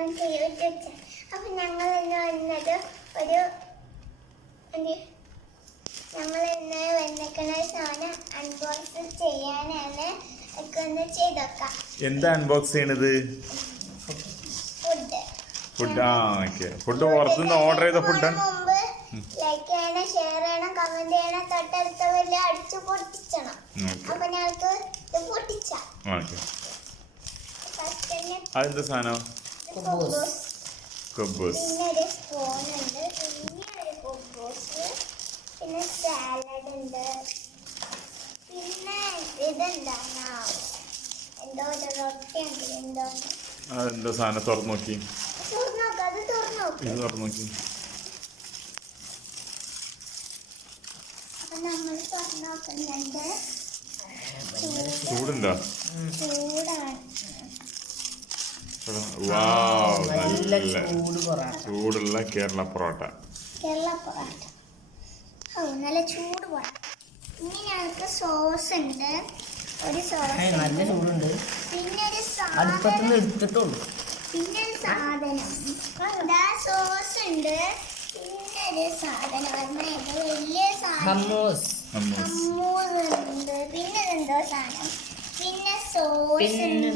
നമുക്ക് യൂട്യൂബ് വെച്ചാൽ അപ്പൊ ഞങ്ങൾ ഇന്ന് വന്നത് ഒരു ഞങ്ങൾ ഇന്ന് വന്നിരിക്കുന്ന സാധനം അൺബോക്സ് ചെയ്യാനാണ് ഒക്കെ ഒന്ന് ചെയ്തൊക്കാം എന്താ അൺബോക്സ് ചെയ്യണത്? ഫുഡ് ആ ഓക്കെ ഫുഡ് പുറത്തുനിന്ന് ഓർഡർ ചെയ്ത ഫുഡാണ് ലൈക്ക് ചെയ്യണം ഷെയർ ചെയ്യണം കമന്റ് ചെയ്യണം തൊട്ടടുത്ത വലിയ അടിച്ചു പൊട്ടിച്ചണം. അപ്പൊ ഞങ്ങൾക്ക് ഇത് പൊട്ടിച്ച. അതെന്താ സാധനം? കുബൂസ്. കുബൂസ് പിന്നെ സ്പൂൺ ഉണ്ട്. പിന്നെ ഒരു കുബൂസ് പിന്നെ സാലഡ് ഉണ്ട്. പിന്നെ ഇതെന്താണ് എന്തോ ഒരു റൊട്ടി ഉണ്ട്. എന്തോ. അതെന്താ സാധനം തുറന്നു നോക്കി. ഇത് തുറന്നു നോക്കി. ചൂടുണ്ടോ? ചൂടാണ് വാവ് നല്ല നല്ല ചൂട് പൊറാട്ട. ചൂടുള്ള കേരള പൊറോട്ട. കേരള പൊറോട്ട. ഓ നല്ല ചൂട് പൊറോട്ട. ഇനി ഞങ്ങൾക്ക് സോസ് ഉണ്ട്. ഒരു സോസ് നല്ല ചൂടുണ്ട്. പിന്നെ ഒരു അടുപ്പത്തുനിന്ന് സാധനം. എടുത്തിട്ടുള്ളൂ. പിന്നെ ഒരു സാധനം. സോസ് ഉണ്ട്. പിന്നെ ഒരു സാധനം. വലിയ സാധനം. ഹമ്മൂസ് അമ്മൂസ് ഉണ്ട്. പിന്നെ എന്തോ സാധനം? പിന്നെ സോസ് പിന്നെ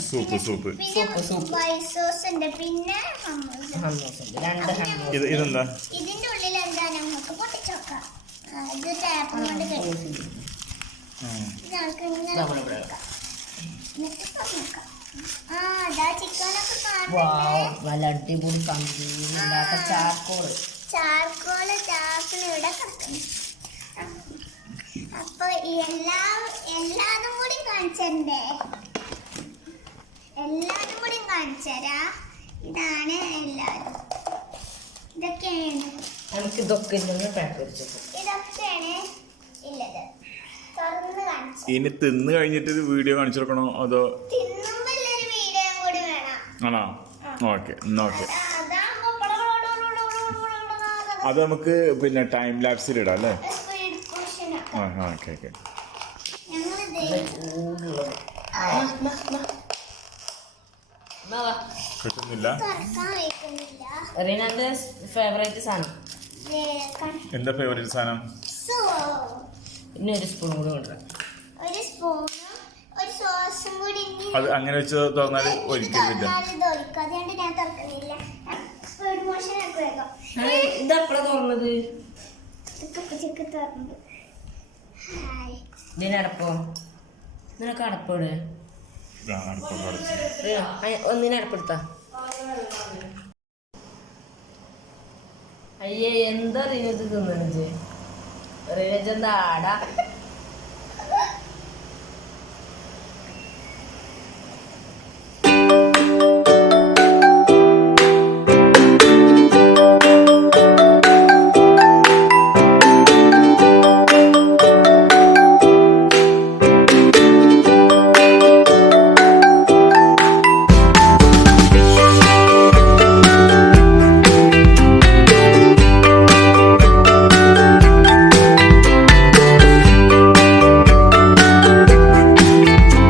സൂപ്പ് സൂപ്പ്. പിന്നെ സൂപ്പ്, സൂപ്പ്. വൈറ്റ് സോസ് ഉണ്ട്. പിന്നെ ഹമ്മൂസ് ഹമ്മൂസ് ഉണ്ട്. രണ്ട് ഹമ്മൂസ് ഇത് ഇതെന്താ? ഇതിന്റെ ഉള്ളിൽ എന്താ നമുക്ക് പൊട്ടിച്ചോക്കാം. ആ, ഇത് ടാപ്പ് കൊണ്ട് കെട്ടി ഉം. ഞങ്ങൾക്ക് ഇങ്ങനെ ഇതവിടെ ഇവിടെ. പൊട്ടിക്കാം. എന്നിട്ട് തുറന്നേക്കാം. ആ അതാ ചിക്കനൊക്കെ വാവ് കാണുന്നുണ്ട് നല്ല അടിപൊളി കമ്പനിയില്ലാത്ത ചാർക്കോൾ. ചാർക്കോൾ ടാപ്പിന് ഇവിടെ കിടക്കുന്നു. അപ്പൊ ഈ എല്ലാ കാണിച്ചേ എല്ലാരും കൂടി കാണിച്ചരാ? ഇതാണ് എല്ലാരും. ഇതൊക്കെയാണ്. നമുക്ക് ഇതൊക്കെ ഇതൊക്കെയാണ് ഉള്ളത് ഇനി തിന്ന് കഴിഞ്ഞിട്ട് ഒരു വീഡിയോ കാണിച്ചു അതോ കൂടി ആണോ? ഓക്കെ അത് നമുക്ക് പിന്നെ ടൈം ലാപ്സിൽ ഇടാം അല്ലേ? Okay okay. എന്താ ഫേവറേറ്റ് സാധനം. ഒരു സ്പൂൺ കൂടി ഒരു ഒരു സോസും കൂടി അത് അങ്ങനെ വെച്ച് തുറന്നാൽ ഒരിക്കലും അതുകൊണ്ട് ഞാൻ തുറന്നത്? തുറന്നത്. ഹായ് ഇതിനടപ്പോ നിനക്ക് അടപ്പോട് ഒന്നിനെ അടപ്പെടുത്ത. അയ്യേ എന്താ റീനത്ത് തിന്നത് റീനജ് എന്താ ആടാ?